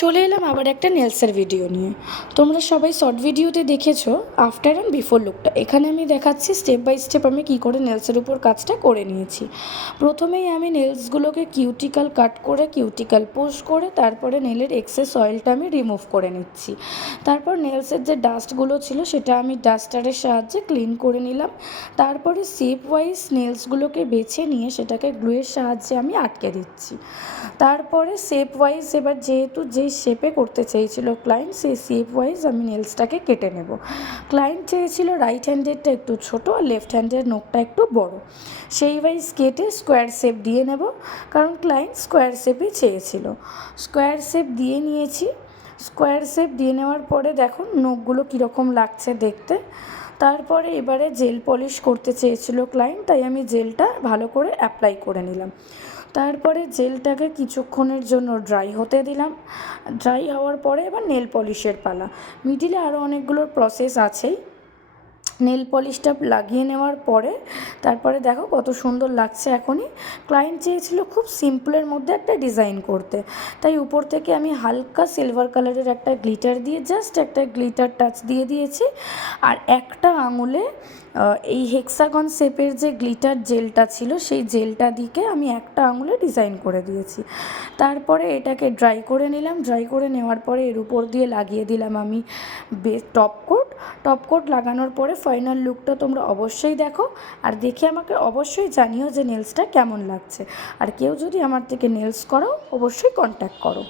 চলে এলাম আবার একটা নেলসের ভিডিও নিয়ে। তোমরা সবাই শর্ট ভিডিওতে দেখেছো আফটার অ্যান্ড বিফোর লুকটা। এখানে আমি দেখাচ্ছি স্টেপ বাই স্টেপ আমি কী করে নেলসের উপর কাজটা করে নিয়েছি। প্রথমেই আমি নেলসগুলোকে কিউটিক্যাল কাট করে কিউটিক্যাল পোস্ট করে তারপরে নেলের এক্সেস অয়েলটা আমি রিমুভ করে নিচ্ছি। তারপর নেলসের যে ডাস্টগুলো ছিল সেটা আমি ডাস্টারের সাহায্যে ক্লিন করে নিলাম। তারপরে শেপ ওয়াইজ নেলসগুলোকে বেছে নিয়ে সেটাকে গ্লুয়ের সাহায্যে আমি আটকে দিচ্ছি। তারপরে শেপ ওয়াইজ এবার যেহেতু যেই শেপে করতে চেয়েছিল ক্লায়েন্ট সেই শেপ ওয়াইজ আমি নেলসটাকে কেটে নেব। ক্লায়েন্ট চেয়েছিল রাইট হ্যান্ডেরটা একটু ছোটো আর লেফট হ্যান্ডের নখটা একটু বড়, সেই ওয়াইজ কেটে স্কোয়ার শেপ দিয়ে নেব, কারণ ক্লায়েন্ট স্কোয়ার শেপই চেয়েছিল। স্কোয়ার শেপ দিয়ে নিয়েছি। স্কোয়ার শেপ দিয়ে নেওয়ার পরে দেখো নখগুলো কীরকম লাগছে দেখতে। তারপরে এবারে জেল পলিশ করতে চেয়েছিল ক্লায়েন্ট, তাই আমি জেলটা ভালো করে অ্যাপ্লাই করে নিলাম। তারপরে জেলটাকে কিছুক্ষণের জন্য ড্রাই হতে দিলাম। ড্রাই হওয়ার পরে এবার নেল পলিশের পালা। মিডিলে আরও অনেকগুলো প্রসেস আছেই। নেল পলিশটা লাগিয়ে নেওয়ার পরে তারপরে দেখো কত সুন্দর লাগছে এখনই। ক্লায়েন্ট চেয়েছিল খুব সিম্পলের মধ্যে একটা ডিজাইন করতে, তাই উপর থেকে আমি হালকা সিলভার কালারের একটা গ্লিটার দিয়ে জাস্ট একটা গ্লিটার টাচ দিয়ে দিয়েছি। আর একটা আঙুলে এই হেক্সাগন শেপের যে গ্লিটার জেলটা ছিল সেই জেলটা দিকে আমি একটা আঙুলে ডিজাইন করে দিয়েছি। তারপরে এটাকে ড্রাই করে নিলাম। ড্রাই করে নেওয়ার পরে এর উপর দিয়ে লাগিয়ে দিলাম আমি টপকোট। টপকোট লাগানোর পরে ফাইনাল লুকটা তোমরা অবশ্যই দেখো, আর দেখে আমাকে অবশ্যই জানিও যে নেলসটা কেমন লাগছে। আর কেউ যদি আমার থেকে নেলস করো অবশ্যই কন্ট্যাক্ট করো।